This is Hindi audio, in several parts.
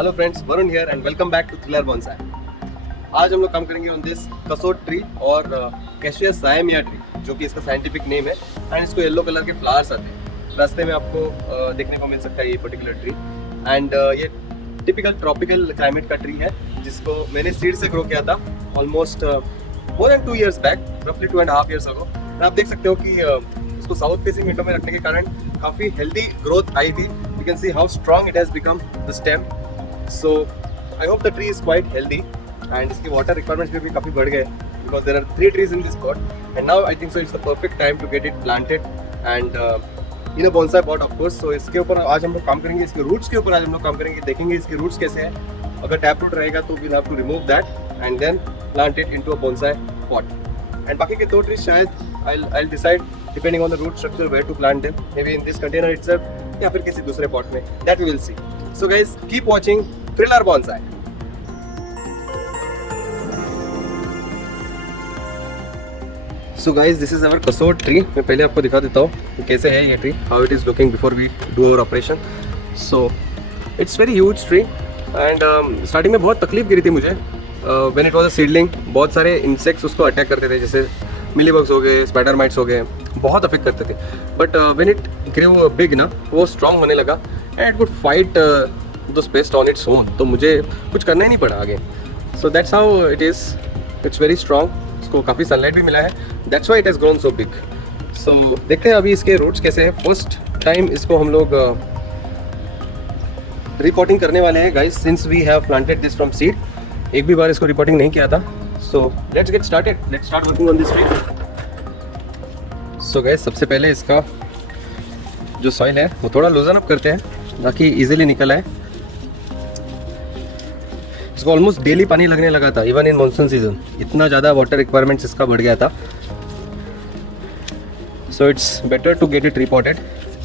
Hello friends, Varun here and welcome back to thriller bonsai. आज हम लोग काम करेंगे ऑन दिस कसोट ट्री और कैशिया सायमिया ट्री, जो कि इसका साइंटिफिक नेम है। एंड इसको येलो कलर के फ्लावर्स आते हैं। रास्ते में आपको देखने को मिल सकता है ये पर्टिकुलर ट्री। एंड ये टिपिकल ट्रॉपिकल क्लाइमेट का ट्री है, जिसको मैंने सीड से ग्रो किया था almost more than 2 years back, रफली 2.5 years अगो। आप देख सकते हो कि इसको साउथ फेसिंग विंडो में रखने के कारण काफ़ी हेल्दी ग्रोथ आई थी। You can see how strong it has become the stem. So I hope the tree is quite healthy and इसके वाटर रिक्वायरमेंट्स भी काफ़ी बढ़ गए, because there are 3 trees in this pot and now I think so it's the perfect time to get it planted and in a bonsai pot of course. So इसके ऊपर आज हम लोग काम करेंगे, इसके रूट्स के ऊपर आज हम लोग काम करेंगे, देखेंगे इसके रूट्स कैसे हैं। अगर टैप रूट रहेगा तो we'll have to remove that and then plant it into a bonsai pot. And बाकी के 2 trees शायद I'll decide depending on the root structure where to plant them, maybe in this container itself या फिर किसी दूसरे पॉट में, that we will see. So guys, keep watching Thriller Bonsai. So guys, this is our kasot tree. मैं पहले आपको दिखा देता हूँ कि कैसे है ये tree, how it is looking before we do our operation. So it's very huge tree and starting में बहुत तकलीफ गिरी थी मुझे। When it was a seedling, बहुत सारे इंसेक्ट्स उसको अटैक करते थे, जैसे मिलीबग्स हो गए, स्पाइडर माइट्स हो गए, बहुत अफेक्ट करते थे। But when it grow big ना, वो स्ट्रॉन्ग होने लगा and it would fight the pest on its own. तो मुझे कुछ करना ही नहीं पड़ा आगे। So that's how it is, it's very strong. इसको काफ़ी सनलाइट भी मिला है, that's why it has grown so big. So देखते हैं अभी इसके रूट्स कैसे हैं। फर्स्ट टाइम इसको हम लोग रिपोर्टिंग करने वाले हैं guys, since we have planted this from seed. एक भी बार इसको रिपोर्टिंग नहीं किया था। So let's get started, let's start working on this tree. So guys, सबसे पहले इसका जो सॉइल है वो थोड़ा लूजन अप करते हैं ताकि इजीली निकल आए। इसको ऑलमोस्ट डेली पानी लगने लगा था, इवन इन मानसून सीजन। इतना ज़्यादा वाटर रिक्वायरमेंट्स इसका बढ़ गया था। So it's better to get it repotted,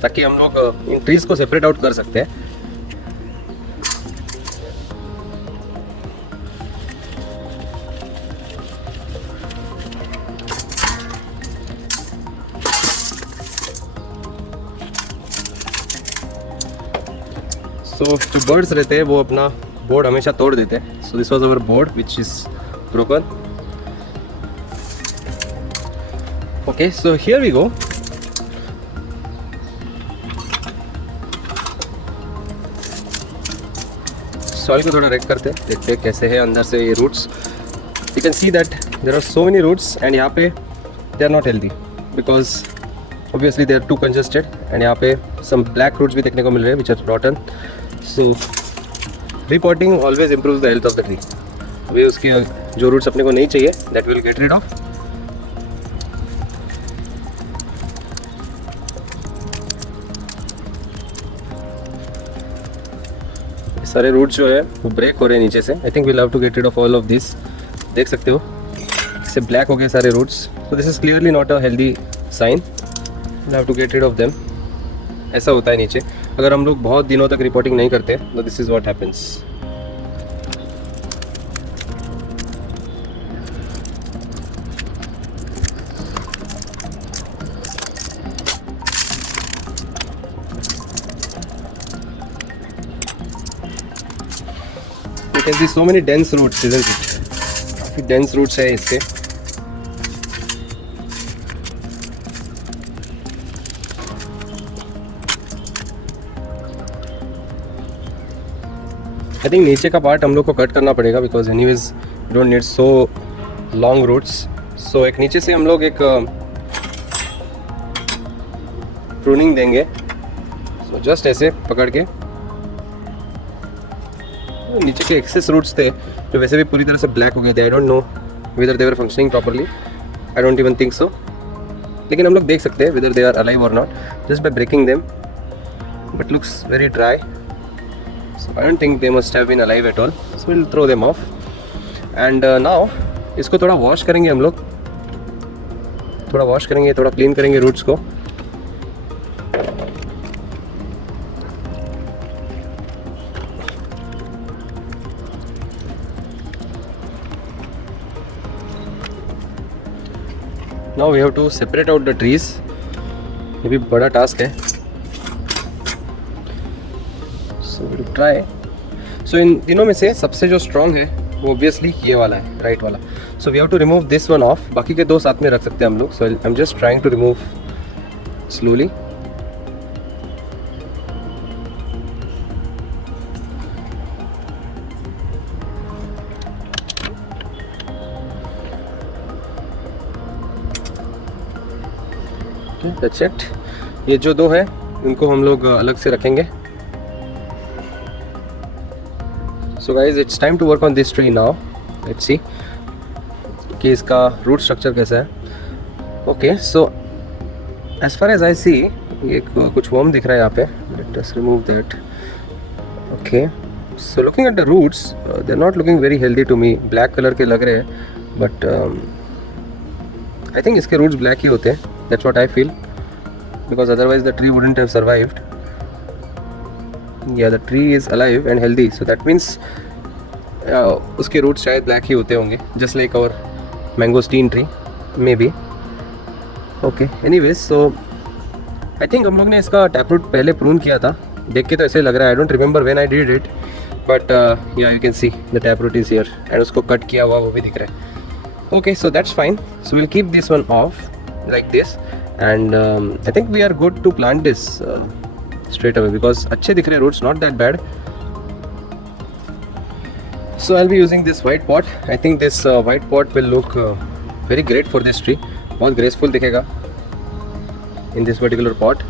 ताकि हम लोग इन ट्रीज को सेपरेट आउट कर सकते हैं। सो जो बर्ड्स रहते हैं वो अपना बोर्ड हमेशा तोड़ देते हैं। So this was our board which is broken. Okay, so here we go. Soil को थोड़ा रेक करते हैं, देखते हैं कैसे है अंदर से ये roots. You can see that there are so many roots and यहाँ पे they are not healthy because obviously they are too congested. And यहाँ पे सम ब्लैक रूट्स भी देखने को मिल रहे हैं which are rotten. So repotting always improve the health of the tree. अभी उसके जो रूट्स अपने को नहीं चाहिए, that will get rid of. सारे रूट्स जो है वो ब्रेक हो रहे हैं नीचे से। I think we'll have to get rid of all of this. देख सकते हो इससे ब्लैक हो गए सारे roots. So this is clearly not a healthy sign, we'll have to get rid of them. ऐसा होता है नीचे, अगर हम लोग बहुत दिनों तक रिपोर्टिंग नहीं करते तो this is what happens. You can see so many dense roots, isn't it? काफी डेंस रूट्स है इसके। आई थिंक नीचे का पार्ट हम लोग को कट करना पड़ेगा because anyways we don't need so long roots. So एक नीचे से हम लोग एक प्रूनिंग देंगे। सो जस्ट ऐसे पकड़ के, नीचे के एक्सेस रूट्स थे जो वैसे भी पूरी तरह से ब्लैक हो गए थे। I don't know whether they were functioning properly, I don't even think so. लेकिन हम लोग देख सकते हैं वेदर दे आर अलाइव और not just by breaking them, but looks very dry. So I don't think they must have been alive at all. So we'll throw them off. And now इसको थोड़ा वॉश करेंगे हम लोग, थोड़ा वॉश करेंगे, थोड़ा क्लीन करेंगे रूट्स को। Now we have to separate out the trees. ये भी बड़ा टास्क है। So we'll try. सो इन तीनों में से सबसे जो स्ट्रॉन्ग है वो ऑब्वियसली ये वाला है, राइट वाला. So we have to remove this one off. बाकी के दो साथ में रख सकते हैं हम लोग. So I am just trying to remove slowly. That's it. ये जो दो है इनको हम लोग अलग से रखेंगे. So guys it's time to work on this tree now. Let's see कि इसका रूट स्ट्रक्चर कैसा है. Okay, so as far as I see ये कुछ वर्म दिख रहा है यहाँ पे. Let us remove that. Okay, so looking at the roots they are not looking very healthy to me. Black colour के लग रहे हैं बट आई थिंक इसके रूट्स ब्लैक ही होते हैं. That's what I feel, because otherwise the tree wouldn't have survived. Yeah, the tree is alive and healthy, so that means उसके रूट्स शायद ब्लैक ही होते होंगे, just like our mangosteen tree maybe. Okay, anyways, so I think हम लोग ने इसका taproot पहले prune किया था. देख के तो ऐसे लग रहा है. I don't remember when I did it, but yeah, you can see the taproot is here and उसको cut किया हुआ वो भी दिख रहा है. Okay, so that's fine. So we'll keep this one off like this. And I think we are good to plant this straight away because अच्छे दिख रहे roots, not that bad. So I'll be using this white pot. I think this white pot will look very great for this tree. बहुत graceful दिखेगा in this particular pot.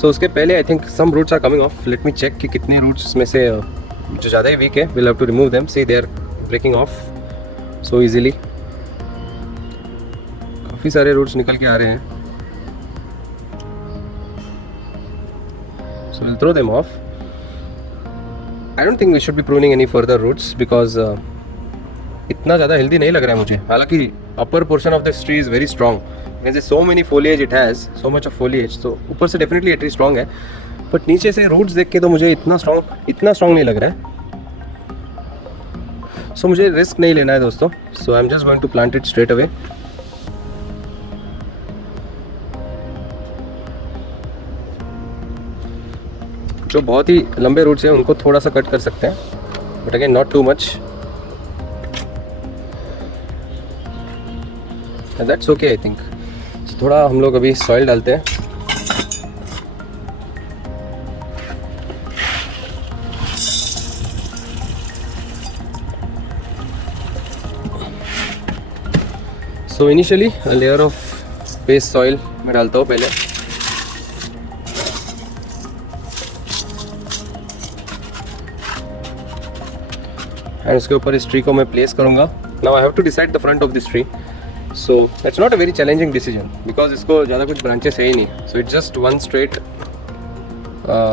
So उसके पहले I think some roots are coming off. Let me check कि कितने roots में से जो ज़्यादा ही weak है we'll have to remove them. See, they are breaking off so easily. काफ़ी सारे रूट्स निकल के आ रहे हैं. So we'll throw them off. I don't think we should be pruning any further roots because इतना ज़्यादा हेल्दी नहीं लग रहा है मुझे. हालांकि upper portion of this tree is very strong. You can see so many foliage it has, so much of foliage. So ऊपर से definitely tree strong है, but नीचे से roots देख के तो मुझे इतना strong नहीं लग रहा है. So मुझे रिस्क नहीं लेना है दोस्तों. So I'm just going to plant it straight away. जो बहुत ही लंबे रूट्स हैं उनको थोड़ा सा कट कर सकते हैं, but again not too much. That's okay I think. थोड़ा हम लोग अभी सॉइल डालते हैं. So initially layer of base soil मैं डालता हूँ पहले. एंड उसके ऊपर इस ट्री को मैं प्लेस करूँगा. Now I have to decide the front of this tree. So it's not a very challenging decision because इसको ज़्यादा कुछ ब्रांचेस है ही नहीं. So it's just one straight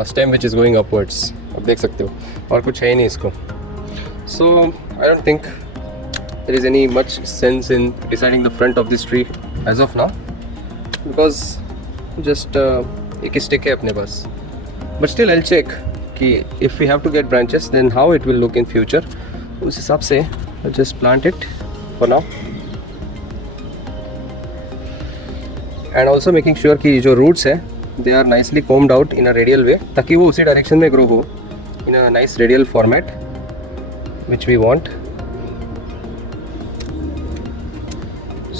stem which is going upwards. आप देख सकते हो, और कुछ है ही नहीं इसको. So I don't think there is any much sense in deciding the front of this tree as of now because just एक स्टिक है अपने पास. But still I will check कि if we have to get branches then how it will look in future. उस हिसाब से just plant it for now. And also making sure कि जो रूट्स है they are nicely combed out in a radial way, ताकि वो उसी डायरेक्शन में ग्रो हो in a nice radial format which we want.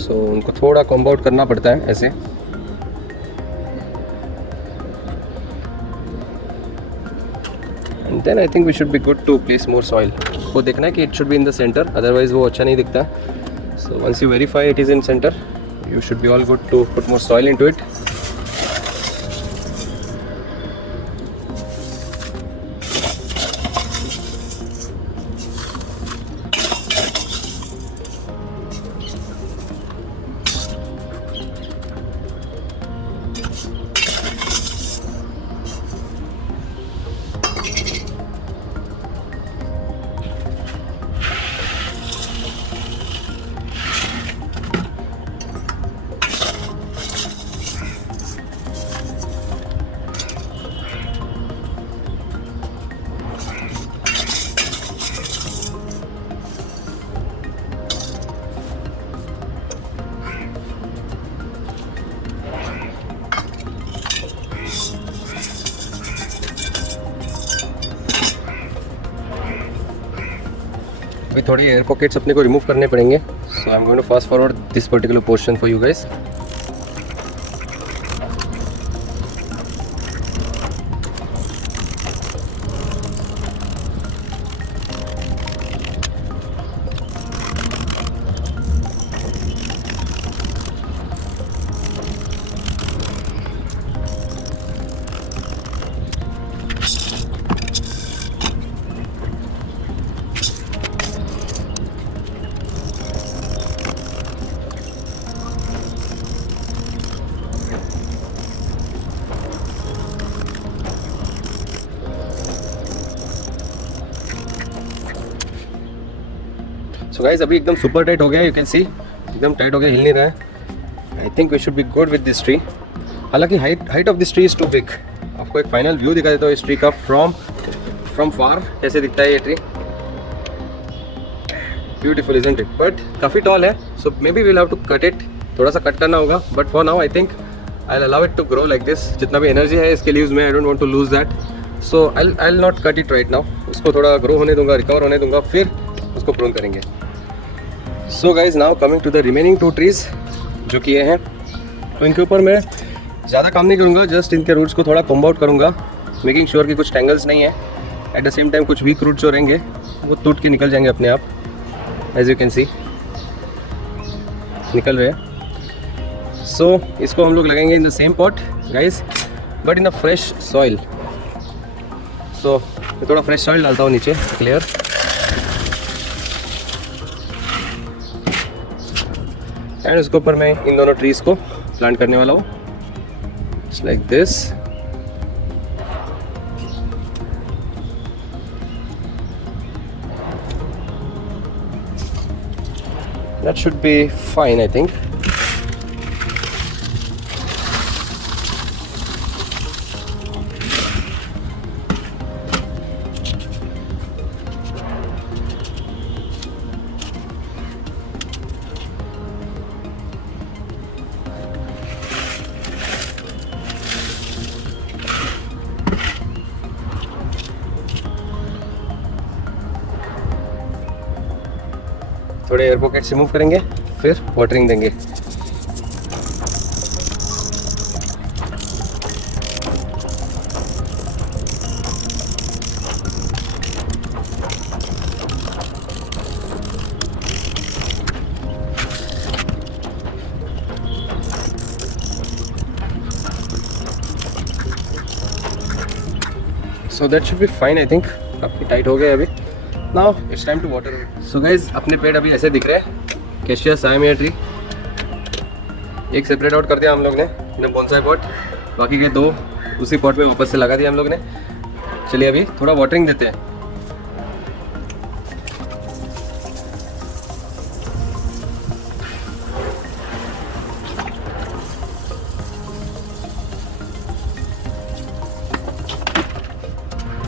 So उनको थोड़ा कोम्ब आउट करना पड़ता है ऐसे. And then I think we should be good to place more soil. वो देखना है कि it should be in the centre, otherwise वो अच्छा नहीं दिखता. So once you verify it is in centre you should be all good to put more soil into it. अभी थोड़ी एयर पॉकेट्स अपने को रिमूव करने पड़ेंगे, so I am going to fast forward this particular portion for you guys. So guys अभी एकदम सुपर टाइट हो गया, यू कैन सी एकदम टाइट हो गया, हिल नहीं रहा है। I think we should be good with this tree. हालांकि height of this tree is too big. आपको एक फाइनल व्यू दिखा देता हूँ इस ट्री का फ्रॉम फार कैसे दिखता है ये tree. Beautiful isn't it, but काफ़ी टॉल है, so maybe will have to cut it, थोड़ा सा कट करना होगा। But for now I think I will allow it to grow like this. जितना भी एनर्जी है इसके लीव्स में, I don't want to lose that, so I will not cut it right now. उसको थोड़ा ग्रो होने दूंगा, रिकवर होने दूंगा, फिर उसको प्रून करेंगे। So guys now coming to the remaining 2 trees जो कि ये हैं। तो इनके ऊपर मैं ज़्यादा काम नहीं करूँगा, जस्ट इनके रूट्स को थोड़ा कॉम्ब आउट करूँगा, मेकिंग श्योर कि कुछ टैंगल्स नहीं है। एट द सेम टाइम कुछ वीक रूट जो रहेंगे वो टूट के निकल जाएंगे अपने आप, एज यू कैन सी निकल रहे हैं। सो इसको हम लोग लगाएंगे in the same pot guys, but in a fresh soil. So थोड़ा फ्रेश सॉइल डालता हूँ नीचे क्लियर, एंड उसके ऊपर मैं इन दोनों ट्रीज को प्लांट करने वाला हूँ, like this. That should be fine, I think. थोड़े एयर पॉकेट्स रिमूव करेंगे, फिर वाटरिंग देंगे। So that should be fine, I think. काफ़ी टाइट हो गए अभी। Now it's time to water. So guys अपने पेड़ अभी ऐसे दिख रहे हैं, कैशिया सायमिया ट्री। एक सेपरेट आउट कर दिया हम लोग ने इन बोनसाई पॉट, बाकी के 2 उसी पॉट में वापस से लगा दिया हम लोग ने। चलिए अभी थोड़ा वाटरिंग देते हैं।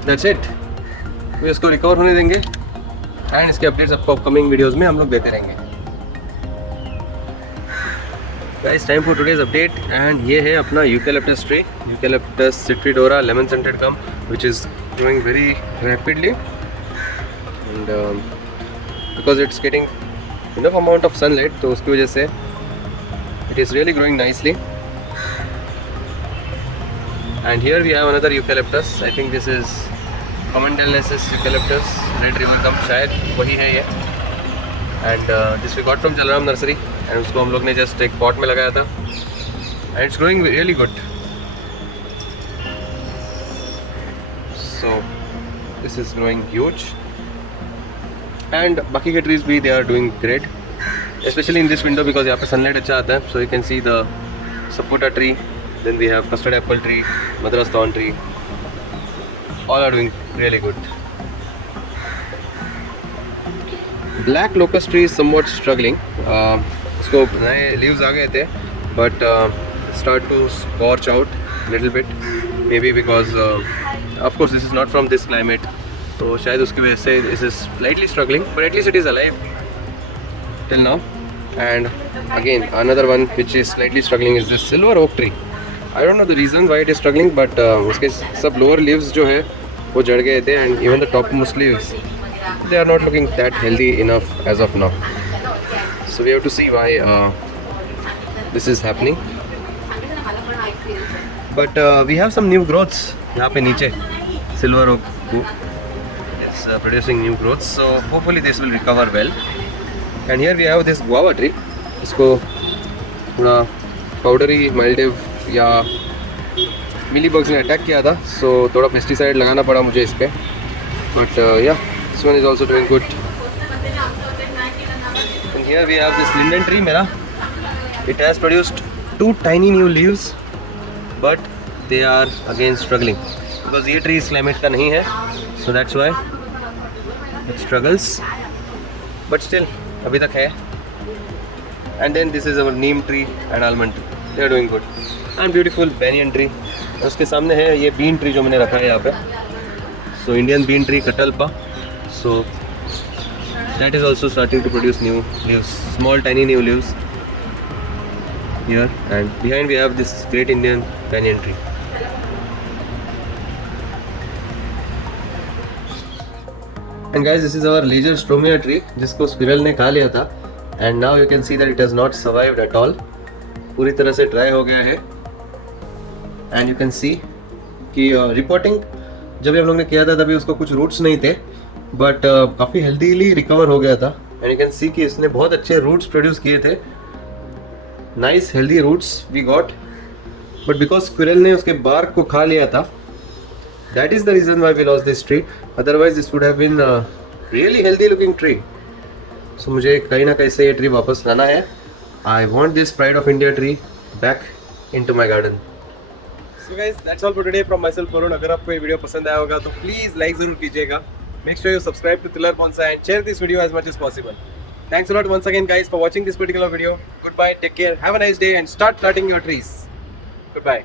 That's it. तो इसको रिकवर होने देंगे एंड इसके अपडेट्स आपको अपकमिंग वीडियोस में हम लोग देते रहेंगे। Guys time for today's update, and ये है अपना eucalyptus tree, eucalyptus citriodora lemon scented gum, which is growing very rapidly and because it's getting enough amount of sunlight, तो उसकी वजह से it is really growing nicely. And here we have another eucalyptus, I think this is Commandellensis eucalyptus, red river gum, शायद वही है ये। And this we got from Jalaram nursery, and उसको हम लोग ने जस्ट एक पॉट में लगाया था, and it's growing really good. So this is growing huge, and बाकी के ट्रीज भी they are doing great, specially in this window because यहाँ पे सनलाइट अच्छा आता है। So you can see the sapota tree, then we have custard apple tree, Madras thorn tree, all are doing really good. Black locust tree is somewhat struggling. इसको नए leaves आ गए थे, but start to scorch out little bit, maybe because of course this is not from this climate, तो शायद उसकी वजह से this is slightly struggling, but at least it is alive till now. And again another one which is slightly struggling is this silver oak tree. I don't know the reason why it is struggling, but उसके सब lower leaves जो है वो जड़ गए थे, and even the topmost leaves they are not looking that healthy enough as of now. So we have to see why this is happening. But we have some new growths. यहाँ पे नीचे silver oak is producing new growths. So hopefully this will recover well. And here we have this guava tree. इसको थोड़ा powdery mildew या मिलीबग्स ने अटैक किया था. So थोड़ा पेस्टिसाइड लगाना पड़ा मुझे इस पे. But yeah, this one is also doing good. And here we have this linden tree मेरा. It has produced 2 tiny new leaves, but they are again struggling because ये tree इस climate का नहीं है, so that's why it struggles. But still अभी तक है. And then this is our neem tree and almond tree. They are doing good. And beautiful banyan tree. उसके सामने है ये bean tree जो मैंने रखा है यहाँ पे. So Indian bean tree Catalpa. So that is also starting to produce new leaves, small tiny new leaves here. And behind we have this great Indian banyan tree. And guys, this is our Leger stromia tree जिसको squirrel ने खा लिया था. And now you can see that it has not survived at all. पूरी तरह से dry हो गया है. And you can see कि रिपोर्टिंग जब हम लोग ने किया था तभी उसको कुछ रूट्स नहीं थे, बट काफ़ी हेल्दीली रिकवर हो गया था. एंड यू कैन सी कि इसने बहुत अच्छे रूट्स प्रोड्यूस किए थे. Nice healthy roots we got, but because squirrel ने उसके बार्क को खा लिया था, that is the reason why we lost this tree. Otherwise this would have been really healthy looking tree. So मुझे कहीं ना कहीं से ये ट्री वापस लाना है. I want this pride of India tree back into my garden. So guys, that's all for today from myself Varun. अगर आपको ये वीडियो पसंद आया होगा तो प्लीज़ लाइक ज़रूर कीजिएगा. Make sure you subscribe to Tiller Bonsai and share this video as much as possible. Thanks a lot once again guys for watching this particular video. Goodbye, take care, have a nice day and start planting your trees. Goodbye.